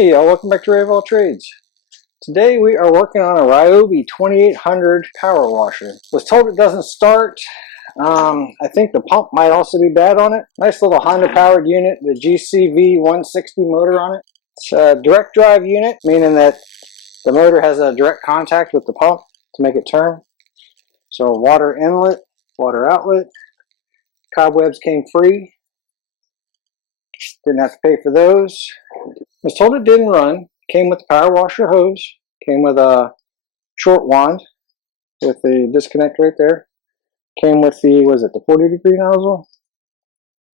Hey y'all, welcome back to Ray of All Trades. Today we are working on a Ryobi 2800 power washer. Was told it doesn't start. I think the pump might also be bad on it. Nice little Honda powered unit, the GCV 160 motor on it. It's a direct drive unit, meaning that the motor has a direct contact with the pump to make it turn. So water inlet, water outlet. Cobwebs came free. Didn't have to pay for those. Was told it didn't run. Came with the power washer hose. Came with a short wand with the disconnect right there. Came with the, was it the 40-degree nozzle?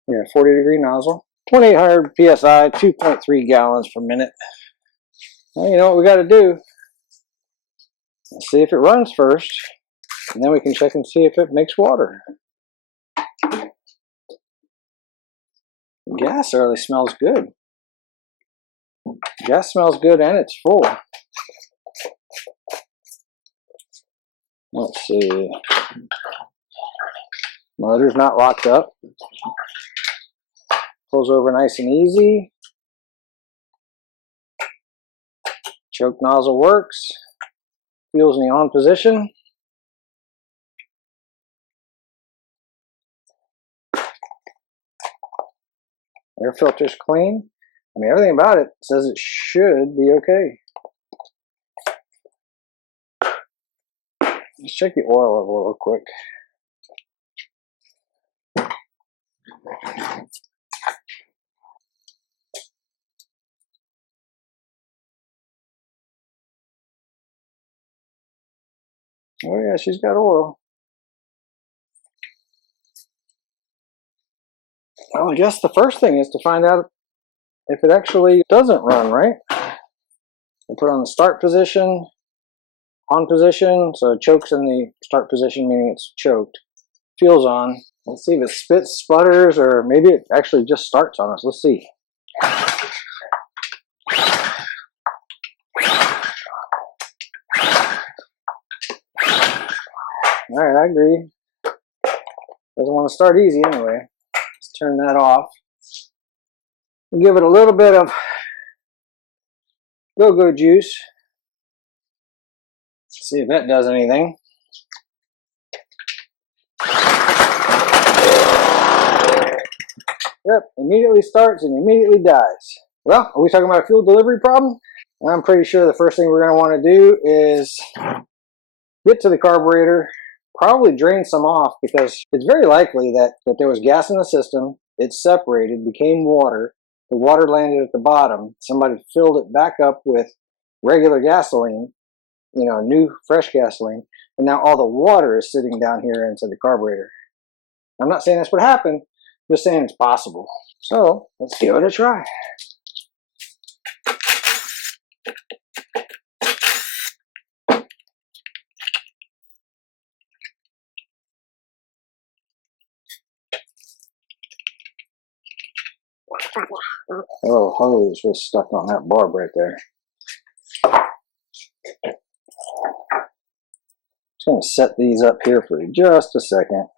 Yeah, 40-degree nozzle. 2800 PSI, 2.3 gallons per minute. Well, you know what we got to do? Let's see if it runs first, and then we can check and see if it makes water. Gas really smells good. Gas smells good and it's full. Let's see. Motor's not locked up. Pulls over nice and easy. Choke nozzle works. Fuel's in the on position. Air filter's clean. I mean, everything about it says it should be okay. Let's check the oil level real quick. Oh yeah, she's got oil. Well, I guess the first thing is to find out if it actually doesn't run, right? We'll put it on the start position, on position, so it chokes in the start position, meaning it's choked. Fuel's on. Let's see if it spits, sputters, or maybe it actually just starts on us. Let's see. Alright, I agree. Doesn't want to start easy anyway. Let's turn that off. We'll give it a little bit of go-go juice. See if that does anything. Yep, immediately starts and immediately dies. Well, are we talking about a fuel delivery problem? I'm pretty sure the first thing we're going to want to do is get to the carburetor, probably drain some off, because it's very likely that there was gas in the system, it separated, became water, the water landed at the bottom, somebody filled it back up with regular gasoline, you know, new fresh gasoline, and now all the water is sitting down here inside the carburetor. I'm not saying that's what happened, I'm just saying it's possible. So let's give it a try. Oh, hose was stuck on that barb right there. Just going to set these up here for just a second.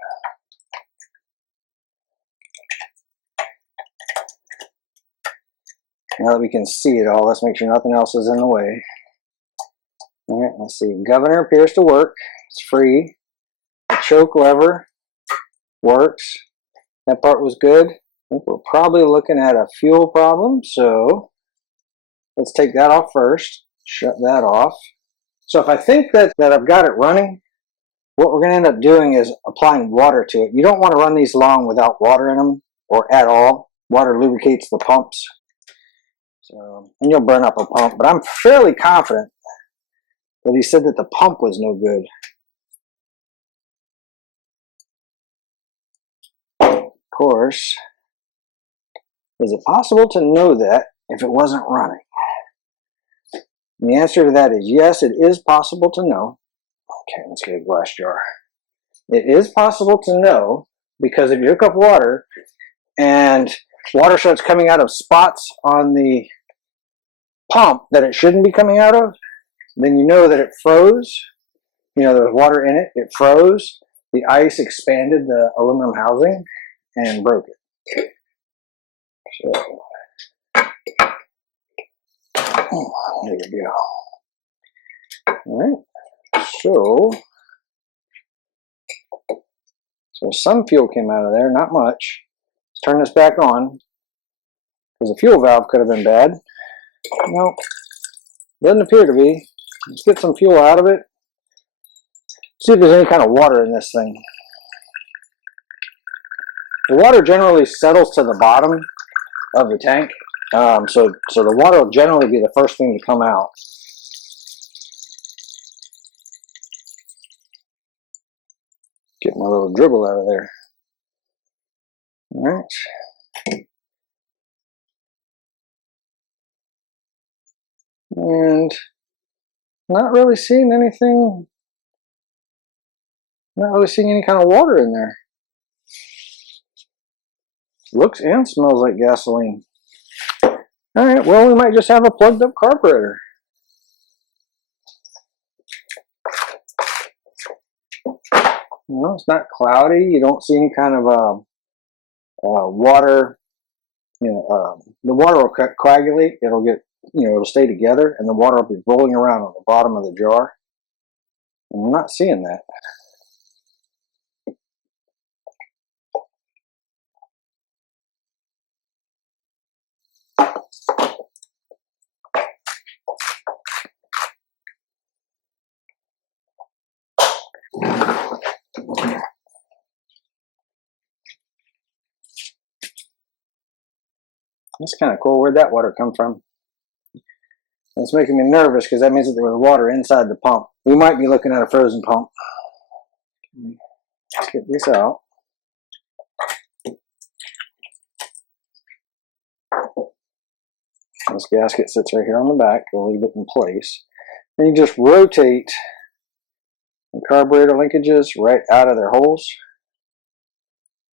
Now that we can see it all, let's make sure nothing else is in the way. All right, let's see. Governor appears to work. It's free. The choke lever works. That part was good. I think we're probably looking at a fuel problem, so let's take that off first. Shut that off. So if I think that I've got it running, what we're going to end up doing is applying water to it. You don't want to run these long without water in them, or at all. Water lubricates the pumps. So, and you'll burn up a pump, but I'm fairly confident that he said that the pump was no good. Of course, is it possible to know that if it wasn't running? And the answer to that is yes, it is possible to know. Okay, let's get a glass jar. It is possible to know because if you hook up water and water starts coming out of spots on the pump that it shouldn't be coming out of, then you know that it froze. You know, there was water in it, it froze. The ice expanded the aluminum housing and broke it. So There you go. All right. So some fuel came out of there, not much. Let's turn this back on because the fuel valve could have been bad. No, doesn't appear to be. Let's get some fuel out of it. See if there's any kind of water in this thing. The water generally settles to the bottom of the tank, so the water will generally be the first thing to come out. Get my little dribble out of there. All right. And not really seeing anything, not really seeing any kind of water in there. Looks and smells like gasoline. Alright, well, we might just have a plugged up carburetor. Well, it's not cloudy. You don't see any kind of water. The water will coagulate. It'll get, it'll stay together, and the water will be rolling around on the bottom of the jar. And I'm not seeing that. That's kind of cool. Where'd that water come from? It's making me nervous because that means that there was water inside the pump. We might be looking at a frozen pump. Let's get this out. This gasket sits right here on the back. We'll leave it in place. Then you just rotate the carburetor linkages right out of their holes.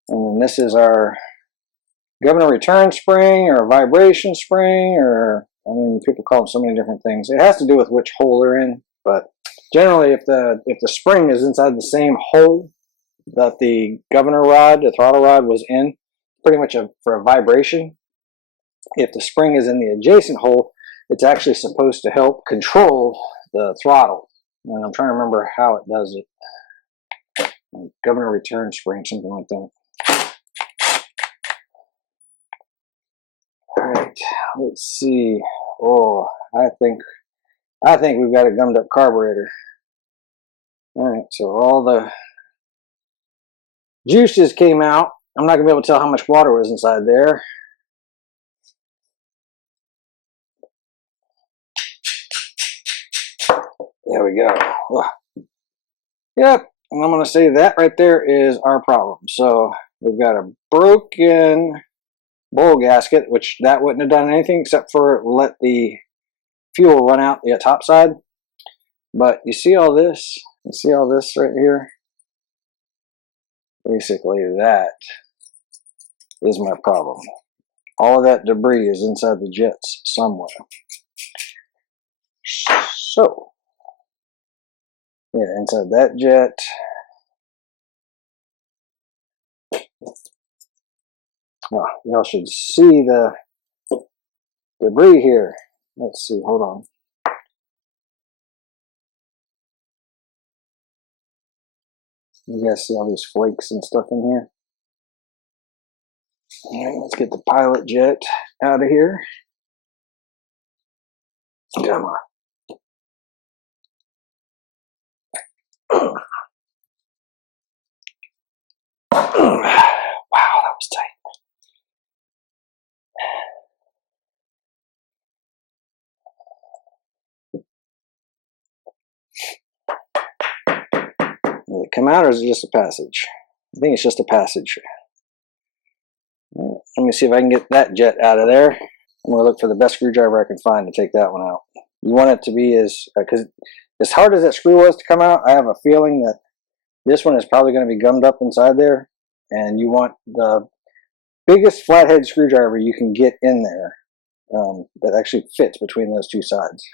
And then this is our governor return spring or vibration spring, or people call them so many different things. It has to do with which hole they're in, but generally if the spring is inside the same hole that the governor rod, the throttle rod was in, pretty much for a vibration. If the spring is in the adjacent hole, it's actually supposed to help control the throttle. And I'm trying to remember how it does it. Governor return spring, something like that. All right, let's see. Oh, I think we've got a gummed up carburetor. All right, so all the juices came out. I'm not gonna be able to tell how much water was inside there. There we go. Yep, and I'm gonna say that right there is our problem. So we've got a broken bowl gasket, which that wouldn't have done anything except for let the fuel run out the top side. But you see all this? You see all this right here? Basically, that is my problem. All of that debris is inside the jets somewhere. So, yeah, inside that jet. Well, y'all should see the debris here. Let's see, hold on. You guys see all these flakes and stuff in here? All right, let's get the pilot jet out of here. Come on. Wow, that was tight. Will it come out, or is it just a passage? I think it's just a passage. Let me see if I can get that jet out of there. I'm going to look for the best screwdriver I can find to take that one out. You want it to be because as hard as that screw was to come out, I have a feeling that this one is probably going to be gummed up inside there. And you want the biggest flathead screwdriver you can get in there that actually fits between those two sides.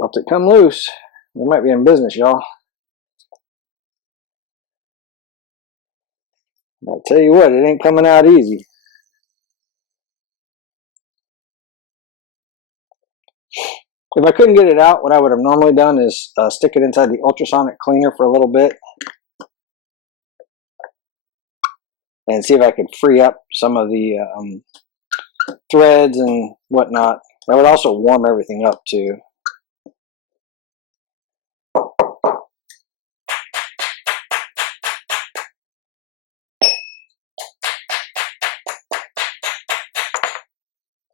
Felt it come loose. We might be in business, y'all. I'll tell you what, it ain't coming out easy. If I couldn't get it out, what I would have normally done is stick it inside the ultrasonic cleaner for a little bit and see if I could free up some of the threads and whatnot. That would also warm everything up too.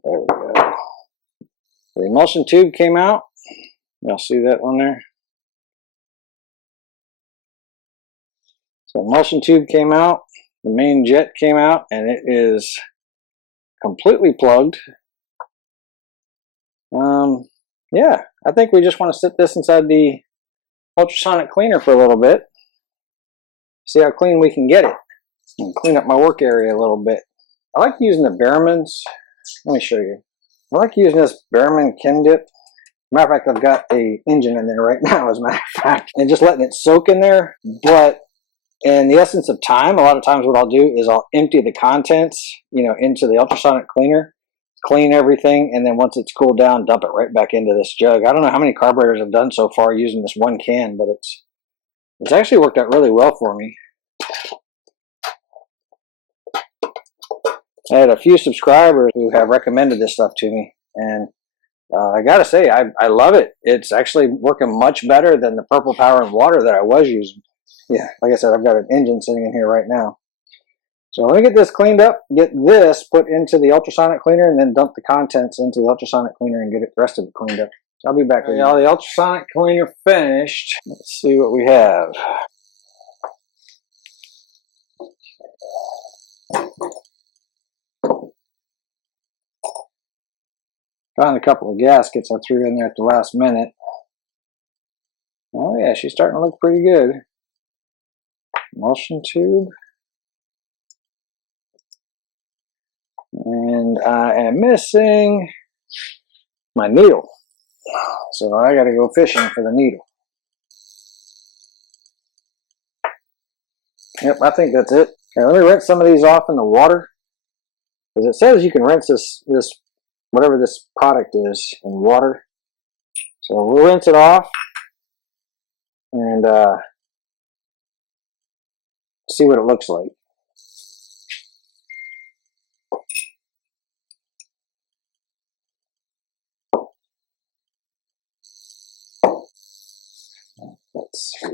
There we go. The emulsion tube came out. Y'all see that on there? So emulsion tube came out. The main jet came out, and it is completely plugged. Yeah, I think we just want to sit this inside the ultrasonic cleaner for a little bit. See how clean we can get it. And clean up my work area a little bit. I like using the Behrman's. Let me show you. I like using this Behrman Ken Dip. Matter of fact, I've got a engine in there right now, as a matter of fact, and just letting it soak in there. But in the essence of time, a lot of times what I'll do is I'll empty the contents, into the ultrasonic cleaner, clean everything, and then once it's cooled down, dump it right back into this jug. I don't know how many carburetors I've done so far using this one can, but it's actually worked out really well for me. I had a few subscribers who have recommended this stuff to me, and I gotta say, I love it. It's actually working much better than the Purple Power and Water that I was using. Yeah, like I said, I've got an engine sitting in here right now. So let me get this cleaned up, get this put into the ultrasonic cleaner, and then dump the contents into the ultrasonic cleaner and get the rest of it cleaned up. So I'll be back with y'all. The ultrasonic cleaner finished. Let's see what we have. Found a couple of gaskets I threw in there at the last minute. Oh yeah, she's starting to look pretty good. Emulsion tube. And I am missing my needle. So I gotta go fishing for the needle. Yep, I think that's it. Okay, let me rinse some of these off in the water. Because it says you can rinse this whatever this product is in water. So we'll rinse it off and see what it looks like. Let's see.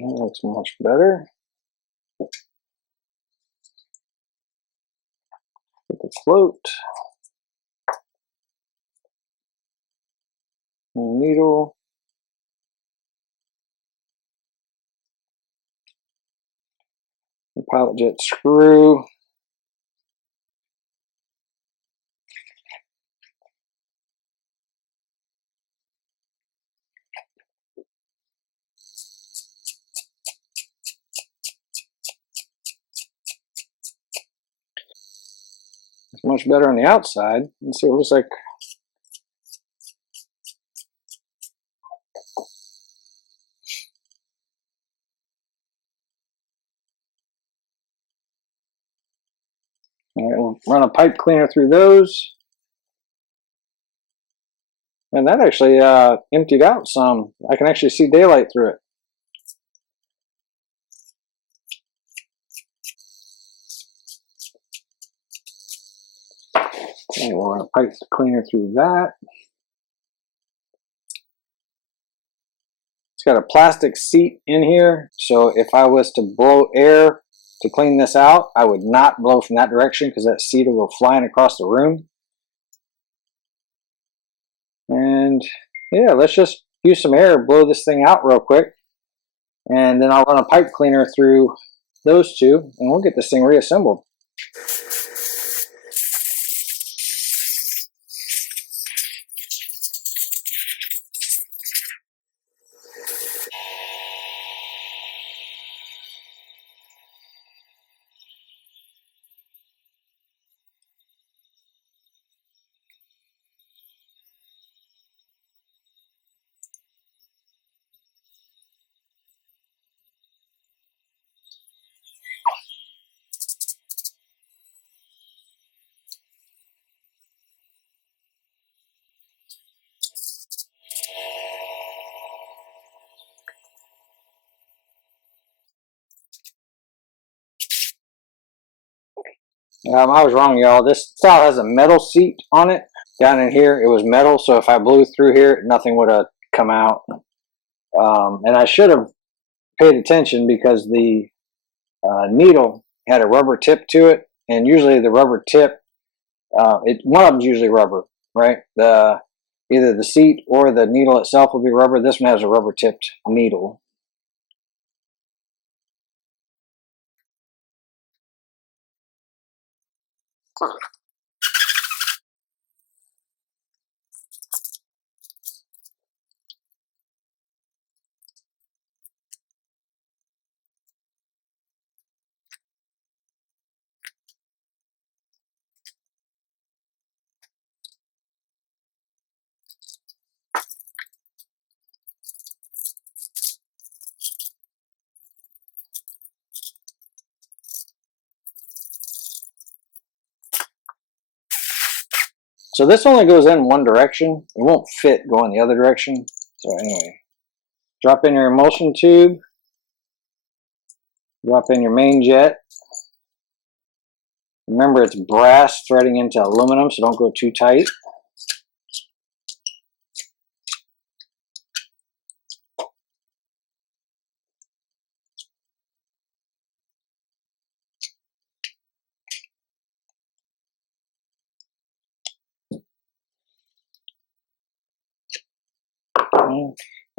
That looks much better. Get the float. Needle. The pilot jet screw. It's much better on the outside. Let's see what it looks like. All right, we'll run a pipe cleaner through those. And that actually emptied out some. I can actually see daylight through it. Okay, we'll run a pipe cleaner through that. It's got a plastic seat in here, so if I was to blow air to clean this out, I would not blow from that direction because that seat will go flying across the room. And yeah, let's just use some air, blow this thing out real quick, and then I'll run a pipe cleaner through those two, and we'll get this thing reassembled. I was wrong, y'all. This style has a metal seat on it. Down in here, it was metal, so if I blew through here, nothing would have come out. And I should have paid attention because the needle had a rubber tip to it, and usually the rubber tip, one of them's usually rubber, right? Either the seat or the needle itself will be rubber. This one has a rubber tipped needle. So this only goes in one direction. It won't fit going the other direction. So anyway, drop in your emulsion tube. Drop in your main jet. Remember, it's brass threading into aluminum, so don't go too tight.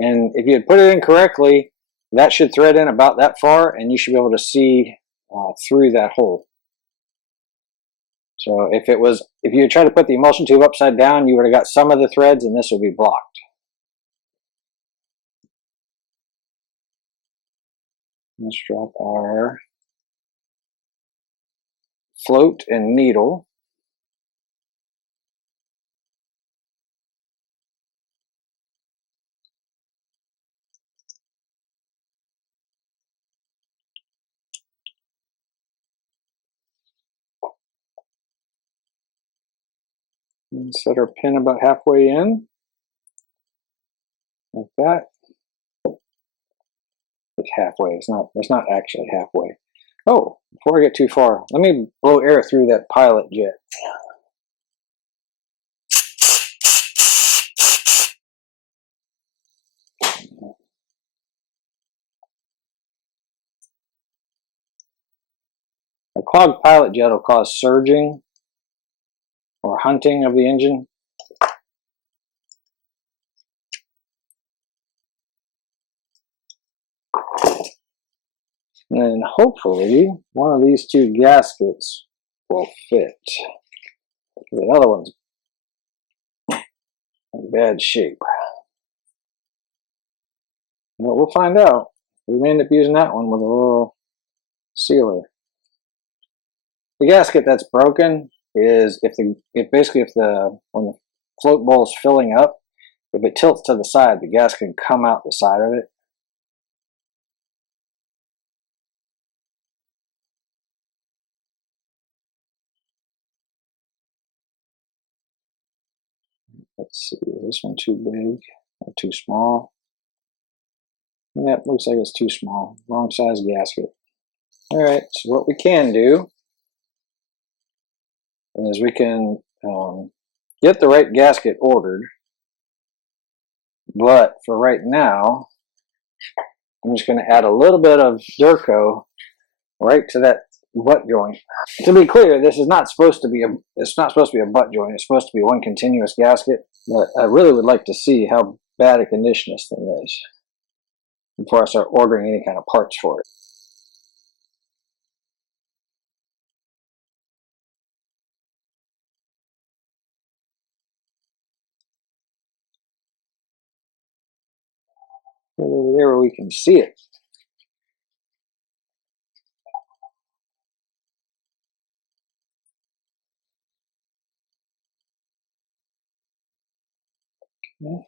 And if you had put it in correctly, that should thread in about that far, and you should be able to see through that hole. So if you had tried to put the emulsion tube upside down, you would have got some of the threads, and this would be blocked. Let's drop our float and needle. And set our pin about halfway in, like that. It's halfway. It's not actually halfway. Oh, before I get too far, let me blow air through that pilot jet. A clogged pilot jet will cause surging or hunting of the engine. And then hopefully one of these two gaskets will fit. The other one's in bad shape. Well, we'll find out. We may end up using that one with a little sealer. The gasket that's broken is when the float bowl is filling up, if it tilts to the side, the gas can come out the side of it. Let's see, is this one too big or too small? Yeah, it looks like it's too small. Wrong size gasket. All right, so what we can do is we can get the right gasket ordered, but for right now, I'm just going to add a little bit of Durco right to that butt joint. To be clear, this is not supposed to be it's not supposed to be a butt joint. It's supposed to be one continuous gasket. But I really would like to see how bad a condition this thing is before I start ordering any kind of parts for it. Over there where we can see it. Okay.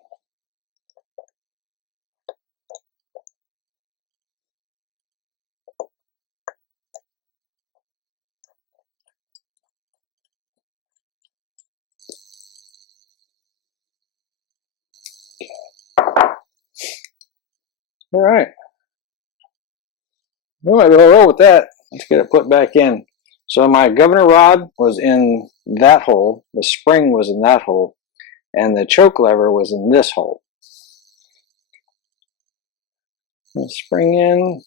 All right. We might be able to roll with that. Let's get it put back in. So my governor rod was in that hole, the spring was in that hole, and the choke lever was in this hole. The spring in.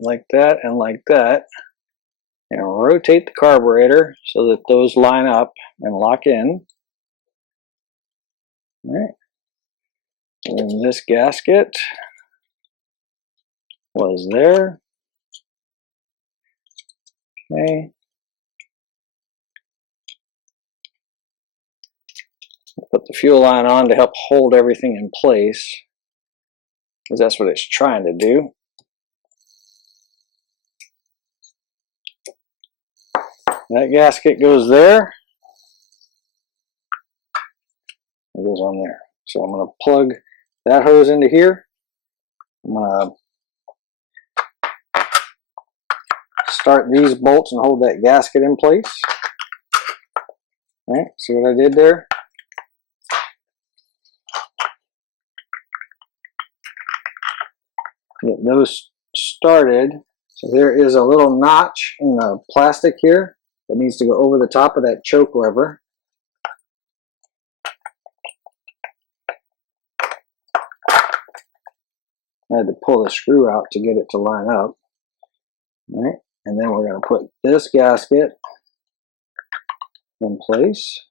Like that, and like that. And rotate the carburetor so that those line up and lock in. All right. And this gasket was there. Okay. Put the fuel line on to help hold everything in place, because that's what it's trying to do. That gasket goes there. It goes on there. So I'm going to plug that hose into here. I'm going to start these bolts and hold that gasket in place. All right, see what I did there? Get those started. So there is a little notch in the plastic here that needs to go over the top of that choke lever. I had to pull the screw out to get it to line up. All right, and then we're going to put this gasket in place.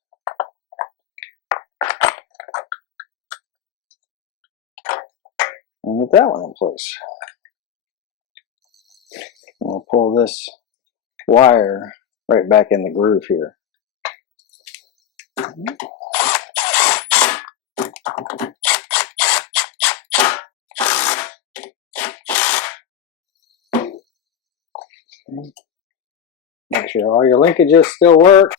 And get that one in place. And we'll pull this wire right back in the groove here. Make sure all your linkages still work.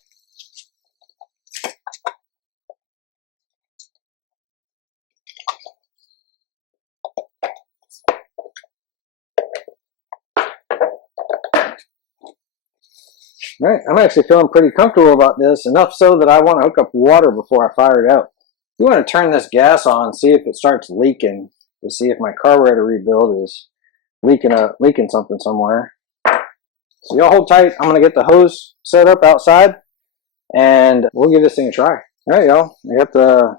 All right, I'm actually feeling pretty comfortable about this, enough so that I want to hook up water before I fire it out. You want to turn this gas on, see if it starts leaking, to see if my carburetor rebuild is leaking something somewhere. So y'all hold tight. I'm going to get the hose set up outside, and we'll give this thing a try. All right, y'all. I got the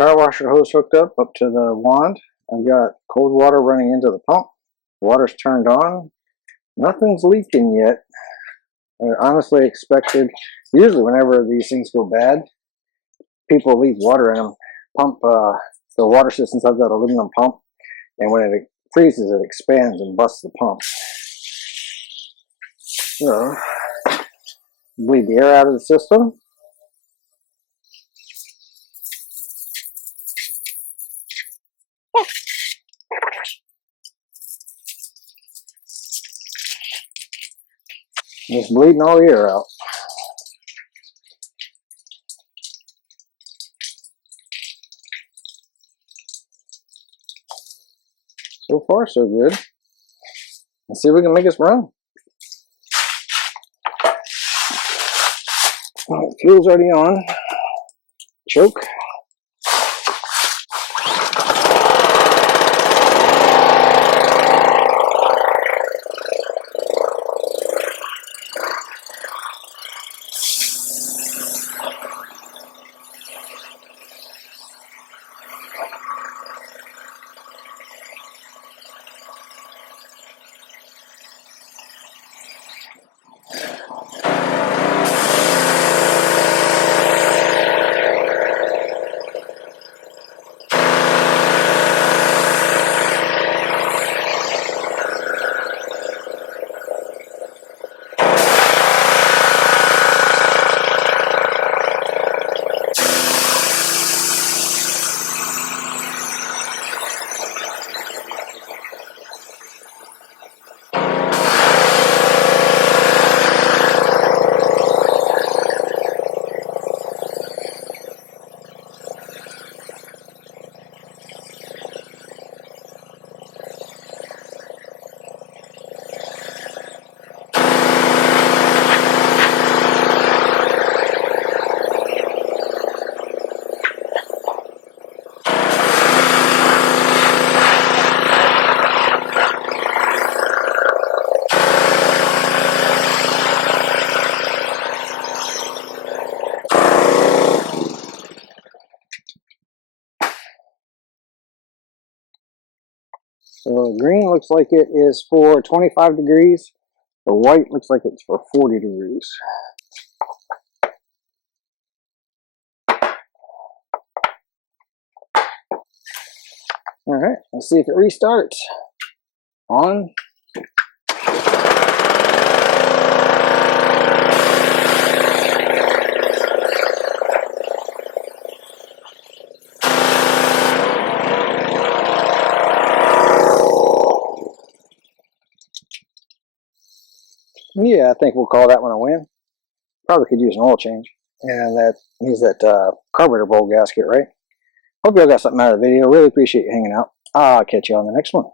power washer hose hooked up to the wand. I've got cold water running into the pump. Water's turned on. Nothing's leaking yet. I honestly expected, usually whenever these things go bad, people leave water in them. Pump, the water systems have that aluminum pump, and when it freezes, it expands and busts the pump. So, bleed the air out of the system. Just bleeding all the air out. So far, so good. Let's see if we can make this run. Well, fuel's already on. Choke. So green looks like it is for 25 degrees. The white looks like it's for 40 degrees. Alright, let's see if it restarts. On. Yeah, I think we'll call that one a win. Probably could use an oil change. And that needs that carburetor bowl gasket, right? Hope y'all got something out of the video. Really appreciate you hanging out. I'll catch you on the next one.